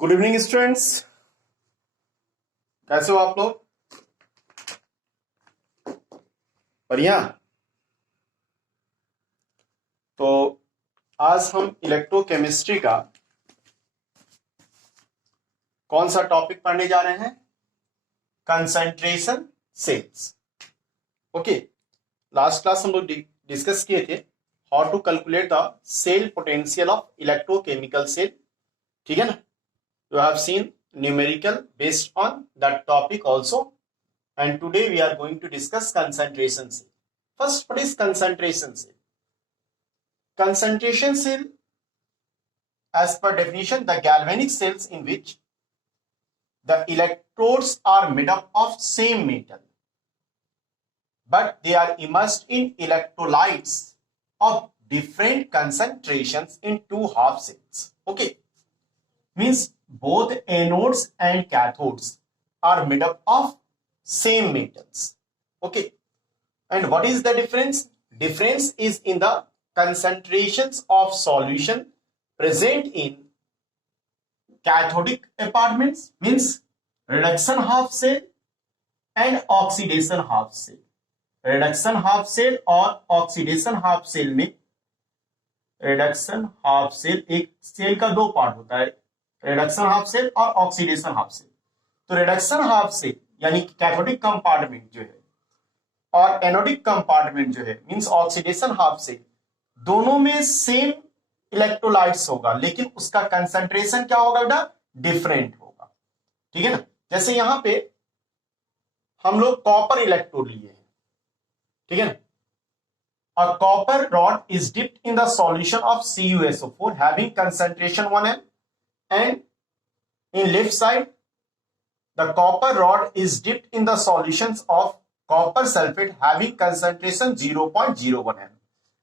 Good evening students, कैसे हो आप लोग? बढ़िया। तो आज हम इलेक्ट्रोकेमिस्ट्री का कौन सा टॉपिक पढ़ने जा रहे हैं? Concentration cells. Okay, last class हम लोग डिस्कस किए थे how to calculate the cell potential of electrochemical cell. ठीक है ना? You have seen numerical based on that topic also, and today we are going to discuss concentration cell. First, what is concentration cell? Concentration cell, as per definition, the galvanic cells in which the electrodes are made up of same metal, but they are immersed in electrolytes of different concentrations in two half cells. Okay, means both anodes and cathodes are made up of same metals. Okay, and what is the difference? Difference is in the concentrations of solution present in cathodic apartments, means reduction half cell and oxidation half cell. reduction half cell और oxidation half cell में reduction half cell, एक cell का दो part होता है, reduction half cell और oxidation half cell. तो reduction half cell यानी कैथोडिक कंपार्टमेंट जो है और एनोडिक कंपार्टमेंट जो है मींस ऑक्सीडेशन हाफ सेल, दोनों में सेम इलेक्ट्रोलाइट्स होगा, लेकिन उसका कंसंट्रेशन क्या होगा बेटा? डिफरेंट होगा। ठीक है ना? जैसे यहां पे हम लोग कॉपर इलेक्ट्रोड लिए हैं, ठीक है ना? A copper rod is dipped in the solution of CuSO4 having concentration 1 m, and in left side the copper rod is dipped in the solutions of copper sulfate having concentration 0.01 m,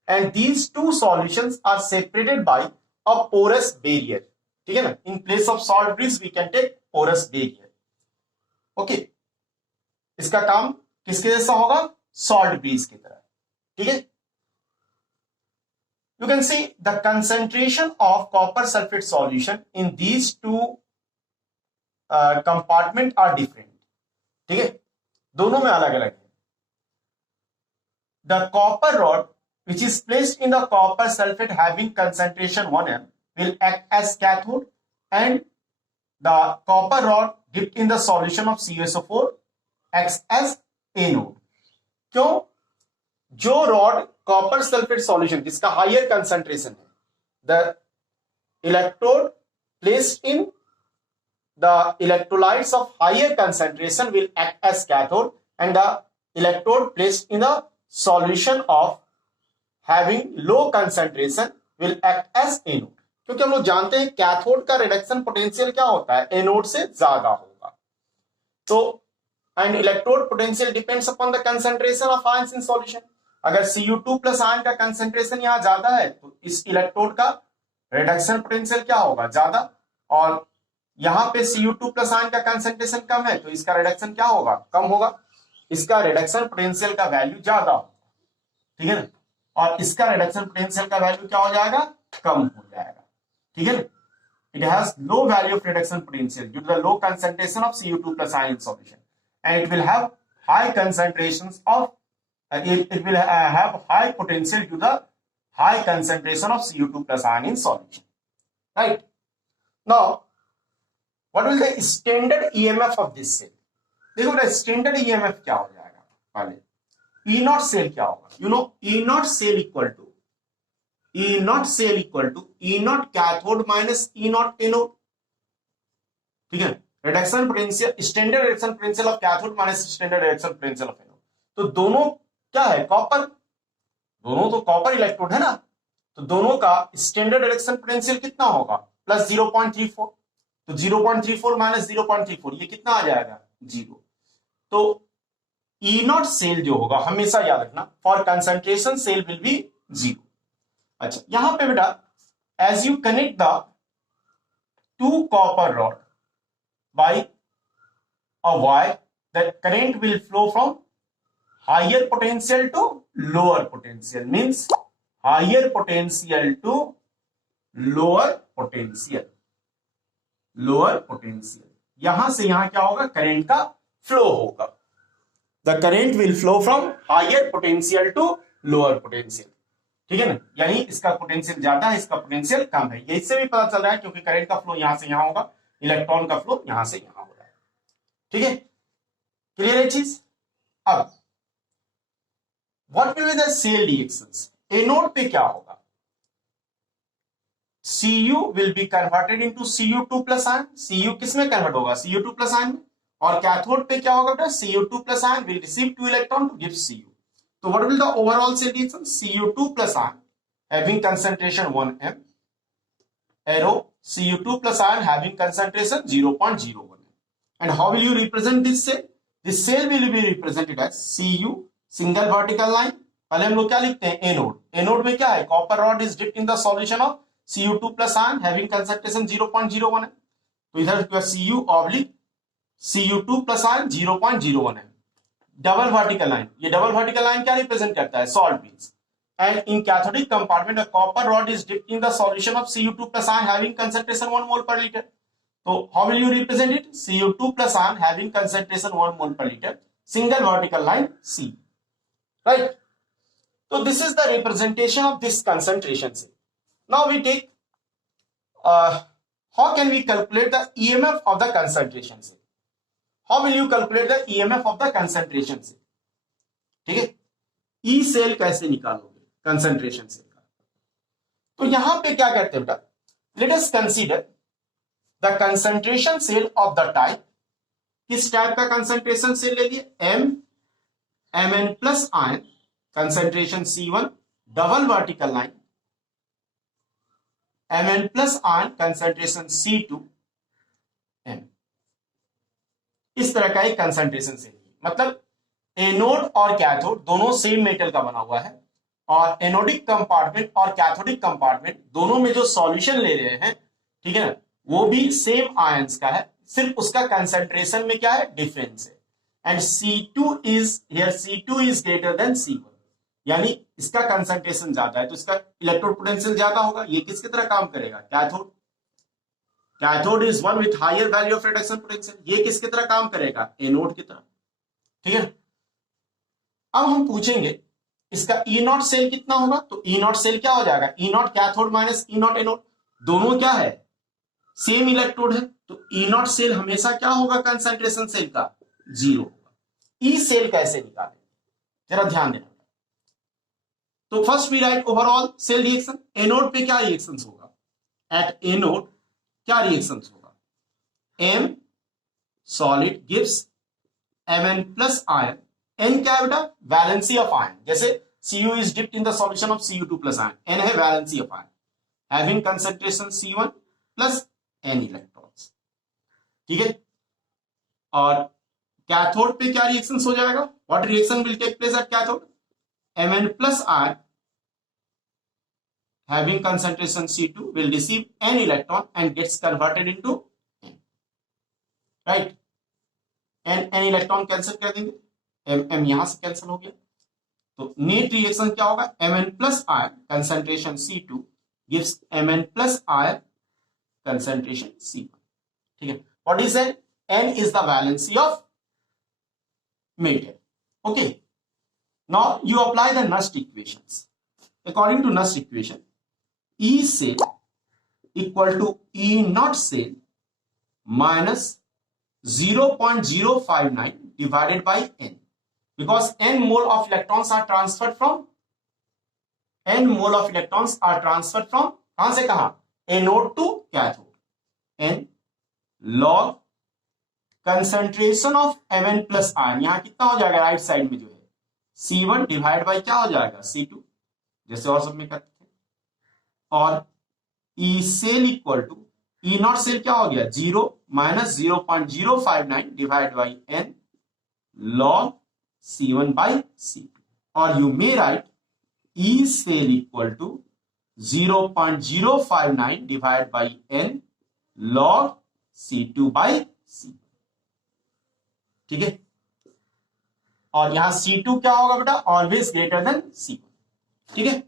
and these two solutions are separated by a porous barrier. ठीक है ना? In place of salt bridge we can take porous barrier. Okay, इसका काम किसके जैसा होगा? Salt bridge की तरह। ठीक है? You can see the concentration of copper sulfate solution in these two compartment are different. ठीक है? दोनों में अलग अलग है। The copper rod which is placed in the copper sulfate having concentration 1 m will act as cathode, and the copper rod dipped in the solution of CuSO4 acts as anode. क्यों? जो rod copper sulphate solution जिसका higher concentration है, the electrode placed in the electrolytes of higher concentration will act as cathode, and the electrode placed in the solution of having low concentration will act as anode. क्योंकि हम लोग जानते हैं cathode का reduction potential क्या होता है? Anode से ज्यादा होगा। तो and electrode potential depends upon the concentration of ions in solution. अगर Cu2 प्लस आयन का कंसंट्रेशन यहां ज्यादा है तो इस इलेक्ट्रोड का रिडक्शन पोटेंशियल क्या होगा? ज्यादा। और यहां पे Cu2 प्लस आयन का कंसंट्रेशन कम है तो इसका रिडक्शन क्या होगा? कम होगा। इसका रिडक्शन पोटेंशियल का वैल्यू ज्यादा होगा। ठीक है ना? और इसका रिडक्शन पोटेंशियल का वैल्यू क्या हो जाएगा? कम हो जाएगा। ठीक है ना? It has low value of reduction potential due to the low concentration of Cu2 plus ion in solution, and it will have high concentrations of it will have high potential due to the high concentration of Cu2 plus ion in solution. Right? Now, what will the standard EMF of this cell? देखो बेटा, standard EMF क्या हो जाएगा? पहले E naught cell क्या होगा? You know E naught cell equal to E naught cathode minus E naught anode. ठीक है? Reduction potential, standard reduction potential of cathode minus standard reduction potential of anode. तो दोनों क्या है? कॉपर। दोनों तो कॉपर इलेक्ट्रोड है ना, तो दोनों का स्टैंडर्ड रिडक्शन पोटेंशियल कितना होगा? प्लस 0.34। तो 0.34 माइनस 0.34 ये कितना आ जाएगा? 0। तो E नॉट सेल जो होगा, हमेशा याद रखना, for concentration cell will be 0। अच्छा, यहां पे बेटा as you connect the two copper rod by a wire, the current will flow from higher potential to lower potential, means higher potential to lower potential. Lower potential. यहां से यहां क्या होगा, current का फ्लो होगा। The current will flow from higher potential to lower potential, ठीक है ना। यानी इसका पोटेंशियल ज्यादा है, इसका पोटेंशियल कम है। ये इससे भी पता चल रहा है क्योंकि करंट का फ्लो यहां से यहां होगा, इलेक्ट्रॉन का फ्लो यहां से यहां हो रहा है, ठीक है। क्लियर है चीज। अब what will be the cell reactions, anode पे क्या होगा, Cu will be converted into Cu2 plus ion। Cu किस में कन्वर्ट होगा, Cu2 plus ion में। और कैथोड पे क्या होगा बेटा, Cu2 plus ion will receive 2 electron to give Cu। तो what will the overall cell reaction, Cu2 plus ion having concentration 1 m, arrow Cu2 plus ion having concentration 0.01 m। And how will you represent this cell? This cell will be represented as Cu single vertical line। पहले हम लोग क्या लिखते हैं, anode. Anode में क्या है, copper rod is dipped in the solution of Cu2 plus ion having concentration 0.01 है। तो इधर Cu oblique Cu2 plus ion 0.01 है। डबल वर्टिकल लाइन, ये डबल वर्टिकल लाइन क्या रिप्रेजेंट करता है, salt beans. And in cathodic compartment a copper rod is dipped in the solution of Cu2 plus ion having concentration 1 mole per liter। तो how will you represent it, Cu2 plus ion having concentration 1 mole per liter, single vertical line C, right. तो this is the representation of this concentration से। Now we take how can we calculate the EMF of the concentration से, how will you calculate the EMF of the concentration से, ठीक है। E cell कैसे निकालोगे concentration cell का, तो यहां पे क्या करते हैं बेटा, let us consider the concentration cell of the type, किस टाइप का कंसंट्रेशन सेल ले लिए, Mn plus ion, concentration C1, double vertical line, Mn plus ion, concentration C2 M। इस तरह का एक कंसंट्रेशन से, मतलब एनोड और कैथोड दोनों सेम मेटल का बना हुआ है, और एनोडिक कंपार्टमेंट और कैथोडिक कंपार्टमेंट दोनों में जो सॉल्यूशन ले रहे हैं, ठीक है ना, वो भी सेम आयंस का है, सिर्फ उसका कंसंट्रेशन में क्या है, डिफरेंस है। And C2 is here, C2 is greater than C1, यानी इसका कंसंट्रेशन ज्यादा है तो इसका इलेक्ट्रोड पोटेंशियल ज्यादा होगा। ये किसकी तरह काम करेगा, cathode. Cathode is one with higher value of reduction potential, ये किसकी तरह काम करेगा, एनोड की तरह, ठीक है। अब हम पूछेंगे इसका ई नॉट सेल कितना होगा, तो ई नॉट सेल क्या हो जाएगा, E naught cathode minus E naught anode, दोनों क्या है, सेम इलेक्ट्रोड है, तो ई नॉट सेल हमेशा क्या होगा, कंसंट्रेशन सेल का 0 होगा। ई सेल कैसे निकालें, जरा ध्यान देना। तो first we write overall cell reaction, anode पे क्या रिएक्शन होगा, एट एनोड क्या रिएक्शन होगा, M solid gives Mn plus ion, N क्या है बेटा, वैलेंसी ऑफ आयन, जैसे Cu is dipped in the solution of Cu2 plus ion, N है valency of ion, having concentration C1 plus N electrons, ठीक है। और cathode पे क्या रिएक्शन हो जाएगा, what reaction will take place at cathode, Mn plus ion having concentration C2 will receive N electron and gets converted into N, right। N electron cancel कर देंगे, M यहां से कैंसिल हो गया, तो नेट रिएक्शन क्या होगा, Mn plus ion concentration C2 gives Mn plus ion concentration C1, ठीक है। What is N? N is the valency of metal, okay। Now you apply the Nernst equations. According to Nernst equation, E cell equal to E naught cell minus 0.059 divided by N, because N mole of electrons are transferred from कहां से कहां, anode to cathode, N log concentration of Mn plus ion, यहां कितना हो जाएगा, right side में जो है C1 डिवाइड बाय क्या हो जाएगा, C2, जैसे और सब में करते थे। और E cell equal to E naught cell क्या हो गया, 0 minus 0.059 divide by N log C1 by C2, और you may write E cell equal to 0.059 divide by N log C2 by C, ठीक है। और यहां C2 क्या होगा बेटा, ऑलवेज ग्रेटर देन C1, ठीक है।